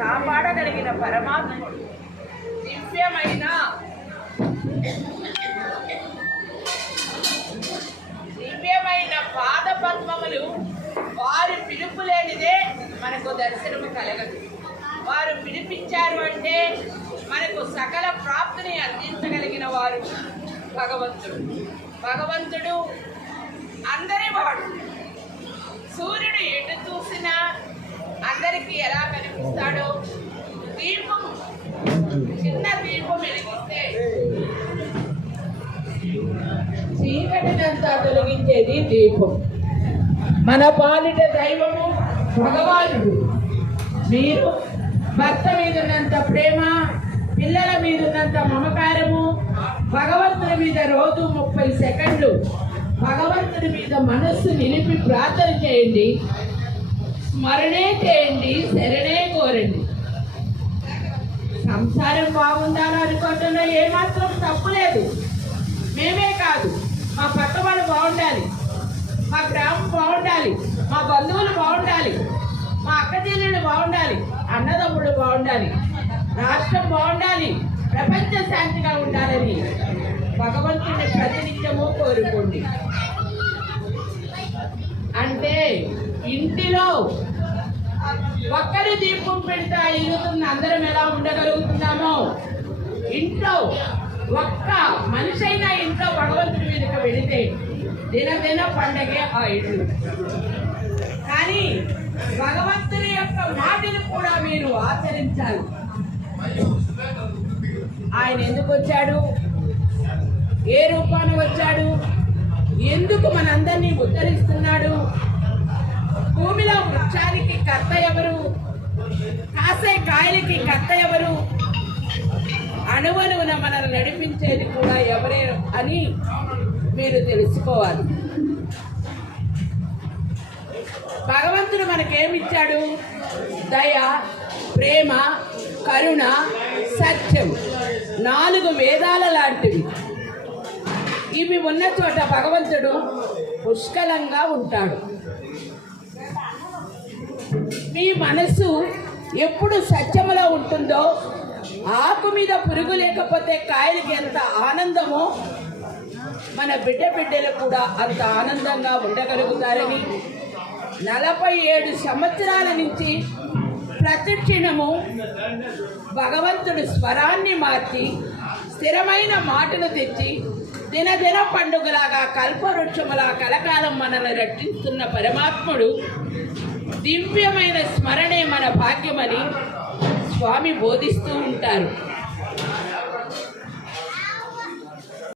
కాపాడగలిగిన పరమాత్ముడు దివ్యమైన పాద పద్మములు వారు పిలుపు లేనిదే మనకు దర్శనము కలగదు. వారు పిలిపించారు అంటే మనకు సకల ప్రాప్తిని అందించగలిగిన వారు భగవంతుడు అందరి వాడు. సూర్యుడు ఎటు చూసినా అందరికీ ఎలా కనిపిస్తాడో, దీపం చిన్న దీపం వెలిగిస్తే చీకటినంతా తొలగించేది దీపం. మన పాలిట దైవము భగవానుడు. మీరు భర్త మీద ఉన్నంత ప్రేమ, పిల్లల మీద ఉన్నంత మమకారము, భగవంతుడి మీద రోజు 30 సెకండ్లు భగవంతుడి మీద మనస్సు నిలిపి ప్రార్థన చేయండి, స్మరణే చేయండి, శరణే కోరండి. సంసారం బాగుందా అని అనుకోవటంలో ఏమాత్రం తప్పు లేదు. మేమే కాదు, మా పక్క వాళ్ళు బాగుండాలి, మా గ్రామం బాగుండాలి, మా బంధువులు బాగుండాలి, మా అక్క చెల్లెళ్ళు బాగుండాలి, అన్నదమ్ముళ్ళు బాగుండాలి, రాష్ట్రం బాగుండాలి, ప్రపంచ శాంతిగా ఉండాలని భగవంతుని ప్రతినిత్యము కోరుకోండి. అంటే ఇంటిలో ఒక్కరి దీపం పెడితే ఇరుగుతున్న అందరం ఎలా ఉండగలుగుతున్నామో, ఇంట్లో ఒక్క మనిషి అయినా ఇంట్లో భగవంతుడి మీదకి వెళితే దినదిన పండగే ఆ ఇల్లు. కానీ భగవంతుని యొక్క మాటను కూడా మీరు ఆచరించాలి. ఆయన ఎందుకు వచ్చాడు, ఏ రూపాన వచ్చాడు, ఎందుకు మనందరినీ ఉద్ధరిస్తున్నాడు, భూమిలో వృక్షానికి కర్త ఎవరు, కాసే కాయలకి కర్త ఎవరు, అణువణువున మనల్ని నడిపించేది కూడా ఎవరే అని మీరు తెలుసుకోవాలి. భగవంతుడు మనకేమిచ్చాడు? దయ, ప్రేమ, కరుణ, సత్యం, 4 వేదాల లాంటివి. ఇవి ఉన్న చోట భగవంతుడు పుష్కలంగా ఉంటాడు. మీ మనసు ఎప్పుడు సత్యములో ఉంటుందో, ఆకు మీద పురుగు లేకపోతే కాయలకి ఎంత ఆనందమో మన బిడ్డలు కూడా అంత ఆనందంగా ఉండగలుగుతారని 47 సంవత్సరాల నుంచి ప్రతిక్షణము భగవంతుడు స్వరాన్ని మార్చి స్థిరమైన మాటలు తెచ్చి దినదిన పండుగలాగా కల్పవృక్షములా కలకాలం మనల్ని రక్షిస్తున్న పరమాత్ముడు దివ్యమైన స్మరణే మన భాగ్యమని స్వామి బోధిస్తూ ఉంటారు.